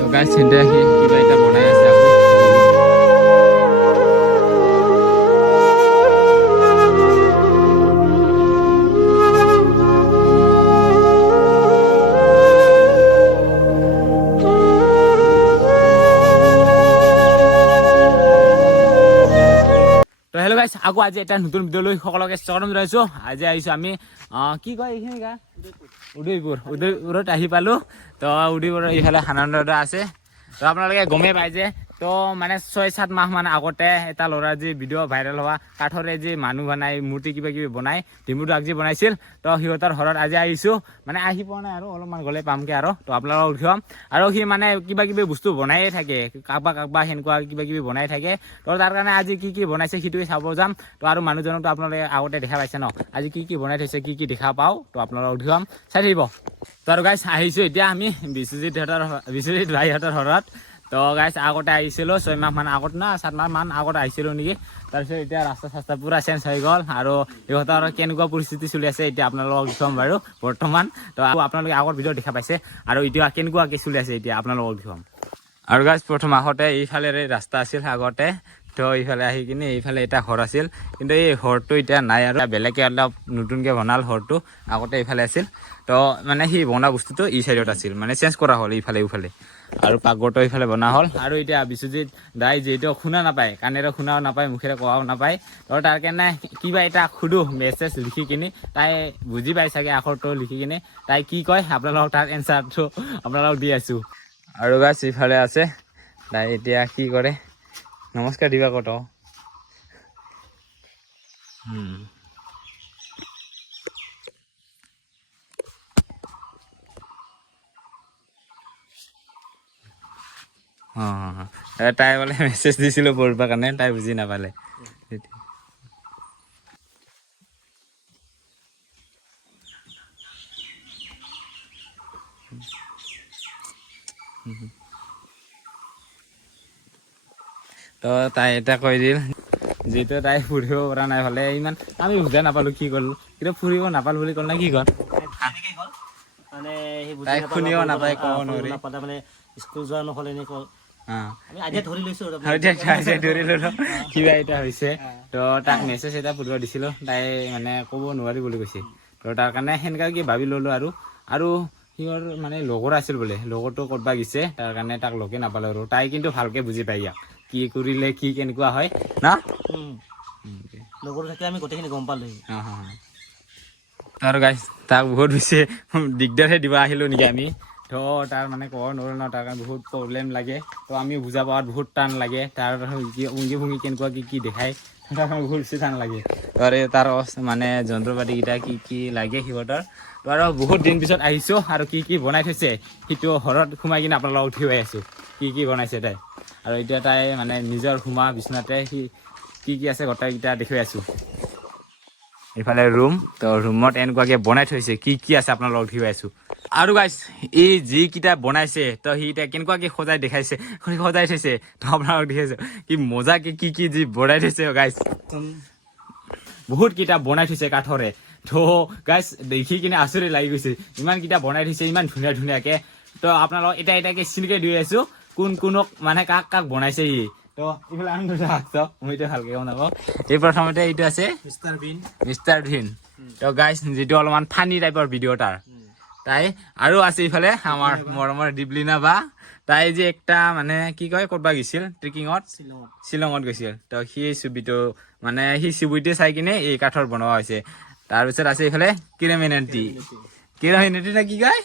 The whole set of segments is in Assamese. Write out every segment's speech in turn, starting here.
তো গাইস চিন্তা কিবা এটা বনাই আছে আকৌ তো হেল্ল' গাইছ আকৌ আজি এটা নতুন ভিডিঅ' লৈ সকলোকে স্বাগতম জনাইছোঁ আজি আহিছোঁ আমি কি কয় এইখিনি গা উদয়পুৰত আহি পালোঁ তো উদয়পুৰৰ এইফালে সানন্দা আছে তো আপোনালোকে গমেই পাই যে তো মানে 6-7 মাহ মান আগতে এটা ল'ৰাৰ যি ভিডিঅ' ভাইৰেল হোৱা কাঠৰে যি মানুহ বনাই মূৰ্তি কিবা কিবি বনাই ডিম্বুটো আজি বনাইছিল তো সিহঁতৰ ঘৰত আজি আহিছোঁ মানে আহি পোৱা নাই আৰু অলপমান গ'লে পামগৈ আৰু তো আপোনালোকক উঠাম আৰু সি মানে কিবা কিবি বস্তু বনায়ে থাকে কাৰোবাক সেনেকুৱা কিবা কিবি বনাই থাকে তো তাৰ কাৰণে আজি কি কি বনাইছে সেইটোৱে চাব যাম তো আৰু মানুহজনকতো আপোনালোকে আগতে দেখা পাইছে ন আজি কি কি বনাই থৈছে কি কি দেখা পাওঁ তো আপোনালোকক উঠাম চাই থাকিব তো আৰু গাইছ আহিছোঁ এতিয়া আমি বিশ্বজিৎ ভাইহঁতৰ ঘৰত তো গাইছ আগতে আহিছিলোঁ 6 মাহ মান আগত না 7 মাহ মান আগত আহিছিলোঁ নেকি তাৰপিছত এতিয়া ৰাস্তা পুৰা চেঞ্জ হৈ গ'ল আৰু সিহঁতৰ কেনেকুৱা পৰিস্থিতি চলি আছে এতিয়া আপোনালোকক দেখুৱাম বাৰু বৰ্তমান তো আপোনালোকে আগৰ ভিডিঅ' দেখা পাইছে আৰু এতিয়া কেনেকুৱাকৈ চলি আছে এতিয়া আপোনালোকক দেখুৱাম আৰু গাইছ প্ৰথম আহোঁতে এইফালেৰে ৰাস্তা আছিল আগতে তো এইফালে আহি কিনে এইফালে এটা ঘৰ আছিল কিন্তু এই ঘৰটো এতিয়া নাই আৰু বেলেগে অলপ নতুনকৈ বনাল ঘৰটো আগতে এইফালে আছিল তো মানে সি বনোৱা বস্তুটো এই চাইডত আছিল মানে চেঞ্জ কৰা হ'ল এইফালে আৰু পাকঘৰটো এইফালে বনোৱা হ'ল আৰু এতিয়া বিশ্বজিৎ দাই যিহেতু শুনা নাপায় কাণেৰে শুনাও নাপায় মুখেৰে কোৱাও নাপায় তো তাৰ কাৰণে কিবা এটা সুধো মেছেজ লিখি কিনে তাই বুজি পাই চাগে আখৰটো লিখি কিনে তাই কি কয় আপোনালোকক তাৰ এনচাৰটো আপোনালোকক দি আছোঁ আৰু গাছ ইফালে আছে তাই এতিয়া কি কৰে নমস্কাৰ দিবা কত তাই বোলে মেছেজ দিছিলোঁ পঢ়িবৰ কাৰণে তাই বুজি নাপালে তো তাই এটা কৈ দিল যিহেতু তাই ফুৰিব পৰা নাই ভালে ইমান আমি বুজা নাপালোঁ কি কৰিলোঁ কিন্তু ফুৰিব নাপালোঁ বুলি ক'ল নে কি ক'ল তাই শুনিও নাপায় ক'ব নোৱাৰি মানে স্কুল যোৱা নহ'লে এনেকৈ ধৰি ললো কিবা এটা হৈছে তো তাক মেছেজ এটা পঠিয়াব দিছিলোঁ তাই মানে ক'ব নোৱাৰি বুলি কৈছে তো তাৰ কাৰণে সেনেকুৱা কি ভাবি ল'লোঁ আৰু সিহঁৰ মানে লগৰ আছিল বোলে লগৰটো ক'ৰবাত গৈছে তাৰ কাৰণে তাক লগে নাপালোঁ আৰু তাই কিন্তু ভালকৈ বুজি পাই ইয়াক কি কৰিলে কি কেনেকুৱা হয় না লগৰ থাকে আমি গোটেইখিনি গম পালোঁ তাৰ গাইছ তাক বহুত বেছি দিগদাৰহে দিব আহিলোঁ নেকি আমি তো তাৰ মানে ক'ব নোৱাৰোঁ ন তাৰ কাৰণে বহুত প্ৰব্লেম লাগে তো আমি বুজা পোৱাত বহুত টান লাগে তাৰ উঙি ভুঙি কেনেকুৱা কি দেখায় তাৰ বহুত বেছি টান লাগে তো আৰু তাৰ মানে যন্ত্ৰ পাতিকেইটা কি লাগে সিহঁতৰ তো আৰু বহুত দিন পিছত আহিছোঁ আৰু কি বনাই থৈছে সেইটো ঘৰত সোমাই কিনে আপোনালোকক উঠি পাই আছোঁ কি বনাইছে তাই আৰু এতিয়া তাই মানে নিজৰ সোমা বিচনাতে সি কি আছে গোটেইকেইটা দেখুৱাই আছোঁ এইফালে ৰুম তো ৰুমত এনেকুৱাকৈ বনাই থৈছে কি আছে আপোনালোকক দেখুৱাই আছোঁ আৰু গাইছ এই যিকেইটা বনাইছে তো সি এতিয়া কেনেকুৱাকৈ সজাই থৈছে তো আপোনালোকক দেখাইছোঁ কি মজাকৈ কি যি বনাই থৈছে গাইছ বহুত কেইটা বনাই থৈছে কাঠৰে তো গাইছ দেখি কিনে আচৰিত লাগি গৈছে ইমান কেইটা বনাই থৈছে ইমান ধুনীয়াকৈ তো আপোনালোকক এটাকৈ চিনকৈ দি আছোঁ কোনক মানে কাক বনাইছে ই তো এইফালে আনন্দ মই এতিয়া ভালকৈ গম নাপাওঁ এই প্ৰথমতে এইটো আছে মিষ্টাৰ ভিন তো গাইছ যিটো অলপমান ফানী টাইপৰ ভিডিঅ' তাৰ তাই আৰু আছে এইফালে আমাৰ মৰমৰ দীপলিনা বা তাই যে একটা মানে কি কয় ক'ৰবাত গৈছিল ট্ৰেকিঙত শ্বিলঙত গৈছিল তো সেই ছবিটো মানে সেই ছবিটো চাই কিনে এই কাঠৰ বনোৱা হৈছে তাৰপিছত আছে এইফালে কেৰামিনেণ্টি নে কি কয়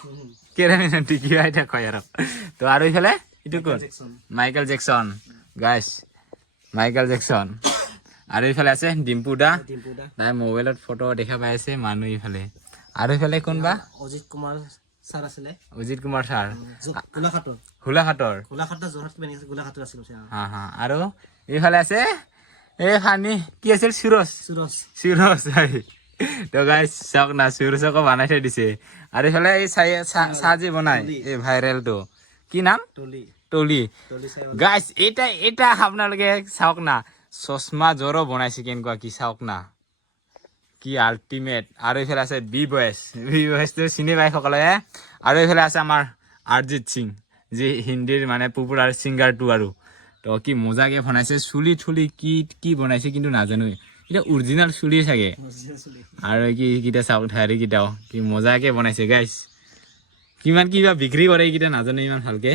কেৰামিনেণ্টি কিবা এটা কয় তো আৰু এইফালে এইটো কোন মাইকেল জেকচন গাইছ মাইকেল জেকচন আৰু এইফালে আছে ডিম্পু দা তাই মোবাইলত ফটো দেখা পাই আছে মানুহ এইফালে আৰু এইফালে কোনবা অজিত কুমাৰ ছাৰ গোলাঘাটৰ আৰু এইফালে আছে এই ফানি কি আছিল চিৰজ তো গাইছ চাওক না চিৰজকো বনাই থৈ দিছে আৰু এইফালে এই চাহ যি বনাই এই ভাইৰেলটো কি নাম টলি গাইছ এটা আপোনালোকে চাওক না চশমা জৰো বনাইছে কেনেকুৱা কি চাওক না কি আল্টিমেট আৰু এইফালে আছে বি বয়েছটো চিনি পাই সকলোৱে আৰু এইফালে আছে আমাৰ অৰিজিত সিং যে হিন্দীৰ মানে পপুলাৰ ছিংগাৰটো আৰু তো কি মজাকে বনাইছে চুলি থুলি কি কি বনাইছে কিন্তু নাজানো এটা অৰিজিনেল চুলি চাগে আৰু কি কিটা চাউল ঠাৰি কিটাও কি মজাকে বনাইছে গাইছ কিমান কিবা বিক্ৰী কৰে এইকেইটা নাজানো ইমান ভালকে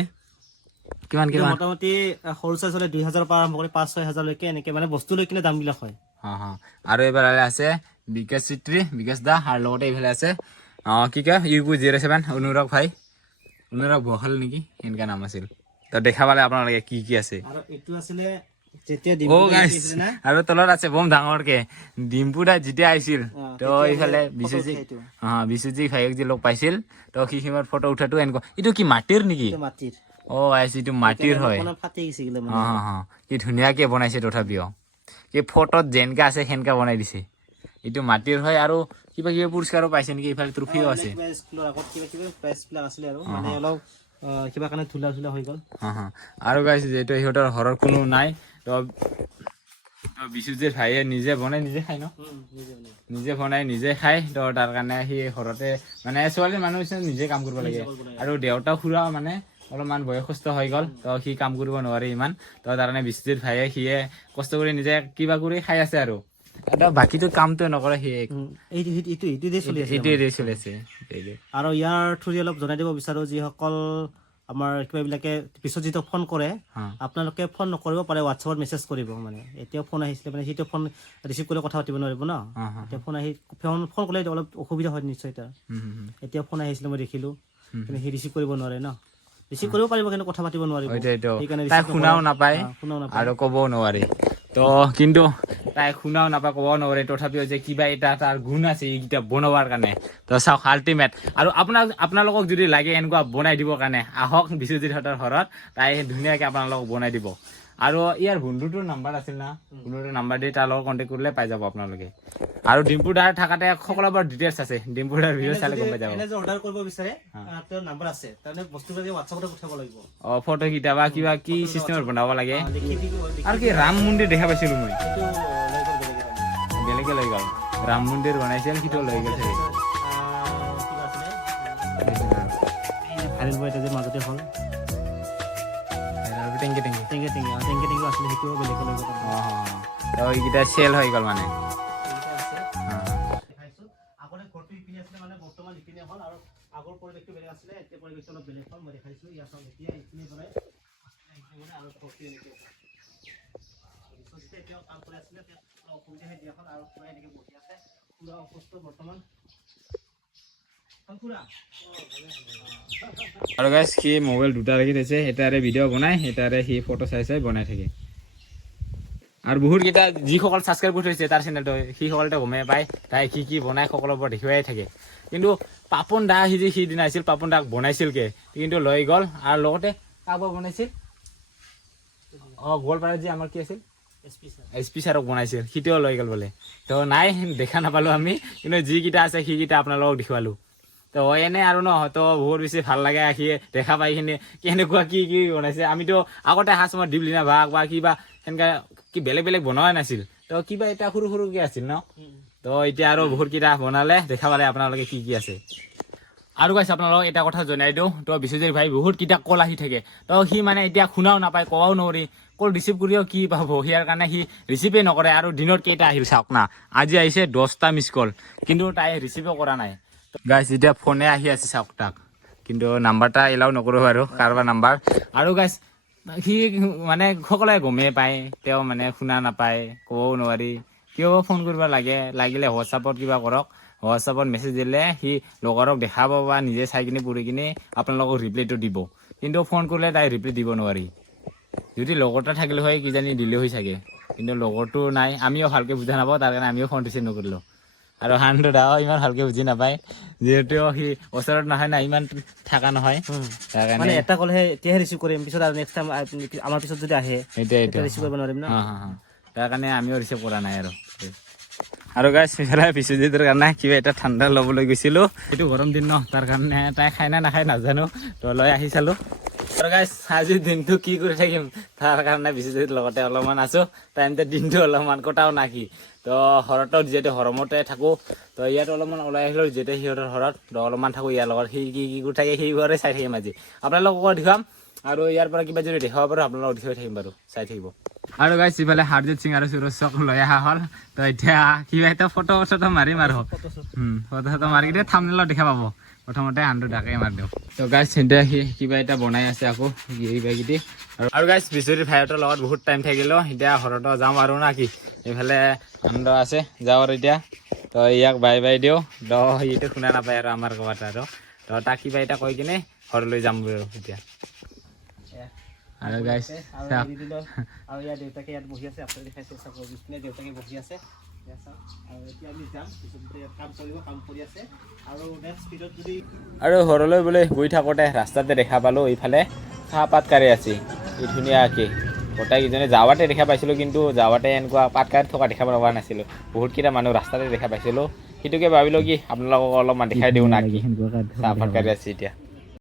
কিমান কিমান মোটামুটি সৰু চাইজ হলে 2000 পৰা আৰম্ভ কৰি 5-6 লৈকে এনেকে মানে বস্তু লৈ কিনে দামবিলাক হয় আৰু এবাৰ আছে বিকাশ চিত্ৰী বিকাশ দা আৰু লগতে এইফালে আছে কি কয় ইউপি 07 অনুৰাগ ভাই অনুৰাগ বহাল নেকি এনেকা নাম আছিল তো দেখা পালে আপোনালোকে কি কি আছে আৰু এইটো আছিলে যেতিয়া আৰু তলত আছে বম ডাঙৰকে ডিম্পুদা যেতিয়া আহিছিল তো এইফালে বিশ্বজিৎ ভাইক যে লগ পাইছিল তো সি সময়ত ফটো উঠাটো এনেকুৱা এইটো কি মাটিৰ নেকি মাটিৰ এইটো মাটিৰ হয় কি ধুনীয়াকে বনাইছে তথাপিও কি ফটোত যেনেকা আছে সেনেকা বনাই দিছে এইটো মাটিৰ হয় আৰু কিবা কিবা পুৰস্কাৰো পাইছে নেকি এইফালে ট্ৰফিও আছে কিবা কাৰণে ধুলা হৈ গ'ল আৰু গাইছে যিহেতু সিহঁতৰ ঘৰৰ কোনো নাই তো বিশ্বজিৎ ভাইয়ে নিজে বনাই নিজে খায় ন নিজে বনাই নিজে খায় তো তাৰ কাৰণে সি ঘৰতে মানে ছোৱালী মানুহ হিচাপে নিজে কাম কৰিব লাগে আৰু দেউতা খুৰা মানে অলপমান বয়সস্থ হৈ গ'ল তো সি কাম কৰিব নোৱাৰে ইমান তো তাৰ কাৰণে বিশ্বজিৎ ভাইয়ে সিয়ে কষ্ট কৰি নিজে কিবা কৰি খাই আছে আৰু বাকীটো কামটো নকৰে সি এইটোৱে চলি আছে আৰু ইয়াৰ থ্ৰু অলপ জনাই দিব বিচাৰো যিসকল আমাৰ কিবাবিলাকে বিশ্বজিতক ফোন কৰে আপোনালোকে ফোন নকৰিব পাৰে হোৱাটছএপত মেছেজ কৰিব মানে এতিয়া ফোন আহিছিলে মানে সেইটো ফোন ৰিচিভ কৰি কথা পাতিব নোৱাৰিব ন এতিয়া ফোন কৰিলে অলপ অসুবিধা হয় নিশ্চয় এতিয়া ফোন আহিছিলে মই দেখিলোঁ কিন্তু সি ৰিচিভ কৰিব নোৱাৰে ন ৰিচিভ কৰিব পাৰিব কিন্তু কথা পাতিব নোৱাৰিব তাই শুনাও নাপায় আৰু ক'বও নোৱাৰে তো কিন্তু তাই শুনাও নাপায় ক'ব নোৱাৰে তথাপিও যে কিবা এটা তাৰ গুণ আছে এইকেইটা বনোৱাৰ কাৰণে তো চাওক আল্টিমেট আৰু আপোনালোকক যদি লাগে এনেকুৱা বনাই দিবৰ কাৰণে আহক বিশ্বজিৎহঁতৰ ঘৰত তাই ধুনীয়াকৈ আপোনালোকক বনাই দিব আৰু ইয়াৰ বন্ধুটোৰ নাম্বাৰ আছিল না বন্ধুটোৰ নাম্বাৰ দি তাৰ লগত কণ্টেক্ট কৰিলে পাই যাব আপোনালোকে আৰু ডিম্পুদাৰ থাকাতে সকলোবোৰ ডিটেইলছ আছে ডিম্পুদাৰ ভিডিঅ' চালে গম পাই যাব অৰ্ডাৰ কৰিব বিচাৰে তেওঁৰ নাম্বাৰ আছে তাৰমানে বস্তুবিলাক হোৱাটছএপতে পঠাব লাগিব ফটো কিটা বা কিবা কি চিষ্টেমত বনাব লাগে আৰু কি ৰাম মন্দিৰ দেখা পাইছিলোঁ মই বেলেগে লৈ গ'ল ৰাম মন্দিৰ বনাইছিল সিটো লৈ গ'ল চাগে মাজতে হ'ল টেংকি টেংকি আছিলে সেইটোও বেলেগে লৈ গ'ল তো এইকেইটা চেল হৈ গ'ল মানে আগতে ঘৰটো ইপিনে আছিলে মানে বৰ্তমান ইপিনে হ'ল আৰু আগৰ পৰিৱেশটো বেলেগ আছিলে এতিয়া পৰিৱেশটো অলপ বেলেগ হ'ল মই দেখাইছোঁ ইয়াত এতিয়া ইপিনে বনাই আৰু ঘৰটো এনেকৈ এতিয়াও কাম কৰি আছিলে অসুবিধাহে দিয়া হ'ল আৰু পুৰা এনেকৈ বহি আছে পুৰা অসুস্থ বৰ্তমান আৰু গাইছ সি মোবাইল দুটা লাগি থৈছে এটাৰে ভিডিঅ' বনাই এটাৰে সি ফটো চাই বনাই থাকে আৰু বহুত কেইটা যিসকল ছাবস্ক্ৰাইব কৰি থৈছে তাৰ চেনেলটো সিসকলতে গমেই পায় তাই কি বনাই সকলোবোৰ দেখুৱাই থাকে কিন্তু পাপন দা সিদিনা আহিছিল পাপন দাক বনাইছিলকে কিন্তু লৈ গ'ল আৰু লগতে কাৰোবাৰ বনাইছিল গোৱালপাৰাত যে আমাৰ কি আছিল SP ছাৰক বনাইছিল সিটোও লৈ গ'ল বোলে তো নাই দেখা নাপালোঁ আমি কিন্তু যিকেইটা আছে সেইকেইটা আপোনালোকক দেখুৱালোঁ তো এনে আৰু ন তো বহুত বেছি ভাল লাগে আহি দেখা পাই কিনে কেনেকুৱা কি বনাইছে আমিতো আগতে সময়ত দীপলিনা ভাগ বা কিবা সেনেকৈ কি বেলেগ বেলেগ বনোৱাই নাছিল তো কিবা এটা সৰু সৰুকৈ আছিল ন তো এতিয়া আৰু বহুতকেইটা বনালে দেখা পালে আপোনালোকে কি আছে আৰু গাইছ আপোনালোকক এটা কথা জনাই দিওঁ তো বিশ্বজিৎ ভাই বহুতকেইটা কল আহি থাকে তো সি মানে এতিয়া শুনাও নাপায় কোৱাও নোৱাৰি কল ৰিচিভ কৰিও কি পাব ইয়াৰ কাৰণে সি ৰিচিভেই নকৰে আৰু দিনত কেইটা আহিল চাওক না আজি আহিছে 10টা মিছ কল কিন্তু তাই ৰিচিভো কৰা নাই গাইছ এতিয়া ফোনে আহি আছে চাওক তাক কিন্তু নাম্বাৰটা এলাও নকৰোঁ আৰু কাৰোবাৰ নাম্বাৰ আৰু গাইছ সি মানে সকলোৱে গমেই পায় তেওঁ মানে শুনা নাপায় ক'বও নোৱাৰি কিয় ফোন কৰিব লাগিলে হোৱাটছআপত কিবা কৰক হোৱাটছআপত মেছেজ দিলে সি লগৰক দেখাব বা নিজে চাই কিনে পঢ়ি কিনে আপোনালোকক ৰিপ্লাইটো দিব কিন্তু ফোন কৰিলে তাই ৰিপ্লাই দিব নোৱাৰি যদি লগৰটা থাকিলে হয় কিজানি দিলে হৈ চাগে কিন্তু লগৰটো নাই আমিও ভালকৈ বুজা নাপাওঁ তাৰ কাৰণে আমিও ফোন ৰিচিভ নকৰিলোঁ আৰু হানটো দাও ইমান ভালকৈ বুজি নাপায় যিহেতু সি ওচৰত নহয় না ইমান থকা নহয় তাৰ কাৰণে এটা ক'লেহে এতিয়াহে ৰিচিভ কৰিম পিছত আৰু নেক্সট টাইম আমাৰ পিছত যদি আহে সেইটোৱে ৰিচিভ কৰিব নোৱাৰিম ন তাৰ কাৰণে আমিও ৰিচিভ কৰা নাই আৰু গাইছ বিশ্বজিতৰ কাৰণে কিবা এটা ঠাণ্ডা ল'বলৈ গৈছিলোঁ এইটো গৰম দিন ন তাৰ কাৰণে তাই খাই না নাখায় নাজানো তো লৈ আহি চালোঁ আৰু গাইছ আজিৰ দিনটো কি কৰি থাকিম তাৰ কাৰণে বিশ্বজিতৰ লগতে অলপমান আছোঁ টাইমতে দিনটো অলপমান কটাও নাকি তো ঘৰতো যিহেতু হৰমতে থাকোঁ তো ইয়াত অলপমান ওলাই আহিলোঁ যেতিয়া সিহঁতৰ ঘৰত তো অলপমান থাকোঁ ইয়াৰ লগত সি কি কৰি থাকে সেইবোৰে চাই থাকিম আজি আপোনালোকক দেখুৱাম আৰু ইয়াৰ পৰা কিবা যদি দেখাব পাৰোঁ আপোনালোকক দেখুৱাই থাকিম বাৰু চাই থাকিব আৰু গাইছ ইফালে হাৰজিত সিং আৰু সুৰজ চক লৈ অহা হ'ল তো এতিয়া কিবা এটা ফটো মাৰিম আৰু ফটো মাৰি কিনে থাম্বনেইলত দেখা পাব প্ৰথমতে হানটো ডাকে মাৰি দিওঁ তো গাইছ এতিয়া সি কিবা এটা বনাই আছে আকৌ কিবা কিবি আৰু গাইছ বিচুৰি ভাইহঁতৰ লগত বহুত টাইম থাকিলোঁ এতিয়া ঘৰত যাম আৰু না কি এইফালে আনন্দ আছে যাওঁ আৰু এতিয়া তো ইয়াক বাই বাই দিওঁ তো সিটো শুনা নাপায় আৰু আমাৰ ক'ৰবাত আৰু তো তাক কিবা এটা কৈ কিনে ঘৰলৈ যাম আৰু এতিয়া আৰু গাইছ আৰু ইয়াৰ দেউতাকে ইয়াত বহি আছে আপুনি দেখাইছে চাব বিষ্ণুৱে দেউতাকে বহি আছে আৰু এতিয়া আমি যাম ইয়াত কাম কৰি আছে আৰু নেক্সট স্পীডত যদি আৰু ঘৰলৈ বোলে গৈ থাকোঁতে ৰাস্তাতে দেখা পালোঁ এইফালে চাহপাত কাঢ়ি আছে এই ধুনীয়াকৈ গোটেইকেইজনে যাৱাতে দেখা পাইছিলোঁ কিন্তু যাৱাতে এনেকুৱা পাত কাঢ়ি থকা দেখা পোৱা নাছিলোঁ বহুতকেইটা মানুহ ৰাস্তাতে দেখা পাইছিলোঁ সেইটোকে ভাবিলোঁ কি আপোনালোকক অলপমান দেখাই দিওঁ না কি চাহপাত কাঢ়ি আছে এতিয়া